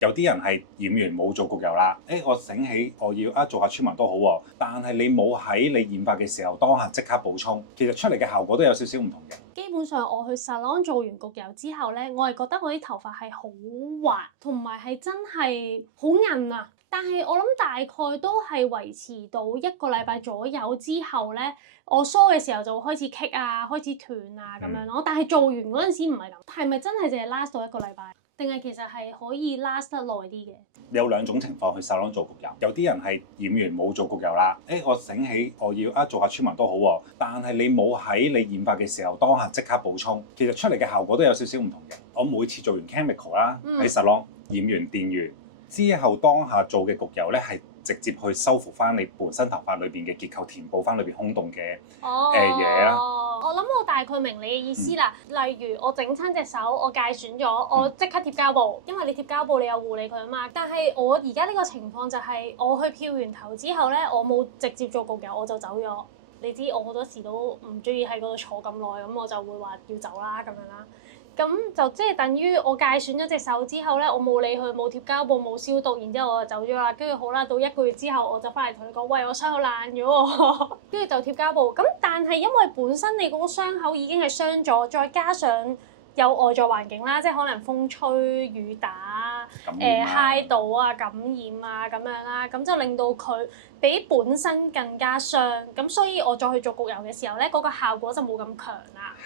有啲人係染完冇做焗油啦，我醒起我要做下村民都好喎，但係你冇喺你染髮嘅時候當下即刻補充，其實出嚟嘅效果都有少少唔同嘅。基本上我去 salon 做完焗油之後咧，我係覺得我啲頭髮係好滑，同埋係真係好韌啊！但係我諗大概都係維持到1個禮拜左右之後咧，我梳嘅時候就會開始棘啊，開始斷啊咁樣咯。但係做完嗰陣時唔係咁，係咪真係淨係 last 到1個禮拜？定係其實係可以 last 得耐啲嘅？有兩種情況去 salon 做焗油，有啲人係染完冇做焗油啦，我醒起我要做下村民都好喎，但係你冇喺你染髮嘅時候當下即刻補充，其實出嚟嘅效果都有少少唔同嘅。我每次做完 chemical 啦，喺 salon 染完電完之後，當下做嘅焗油咧係直接去修復翻你本身頭髮裏邊嘅結構，填補翻裏邊空洞嘅嘢啦。我諗我大概明你嘅意思啦。例如我整親隻手，我界損咗，我即刻貼膠布，因為你貼膠布你有護理佢啊嘛。但係我而家呢個情況就係我去漂完頭之後咧，我冇直接做焗油，我就走咗。你知我好多時都唔中意喺嗰度坐咁耐，咁我就會話要走啦咁樣啦。咁就即係等於我界損咗隻手之後咧，我冇理佢，冇貼膠布，冇消毒，然之後我就走咗啦。跟住好啦，到1個月之後，我就翻嚟同你講：喂，我傷口爛咗喎。跟住就貼膠布。咁但係因為本身你嗰個傷口已經係傷咗，再加上有外在環境啦，即係可能風吹雨打、揩到啊、感染啊咁樣啦，咁就令到佢比本身更加傷。咁所以我再去做焗油嘅時候咧，嗰個效果就冇咁強啦。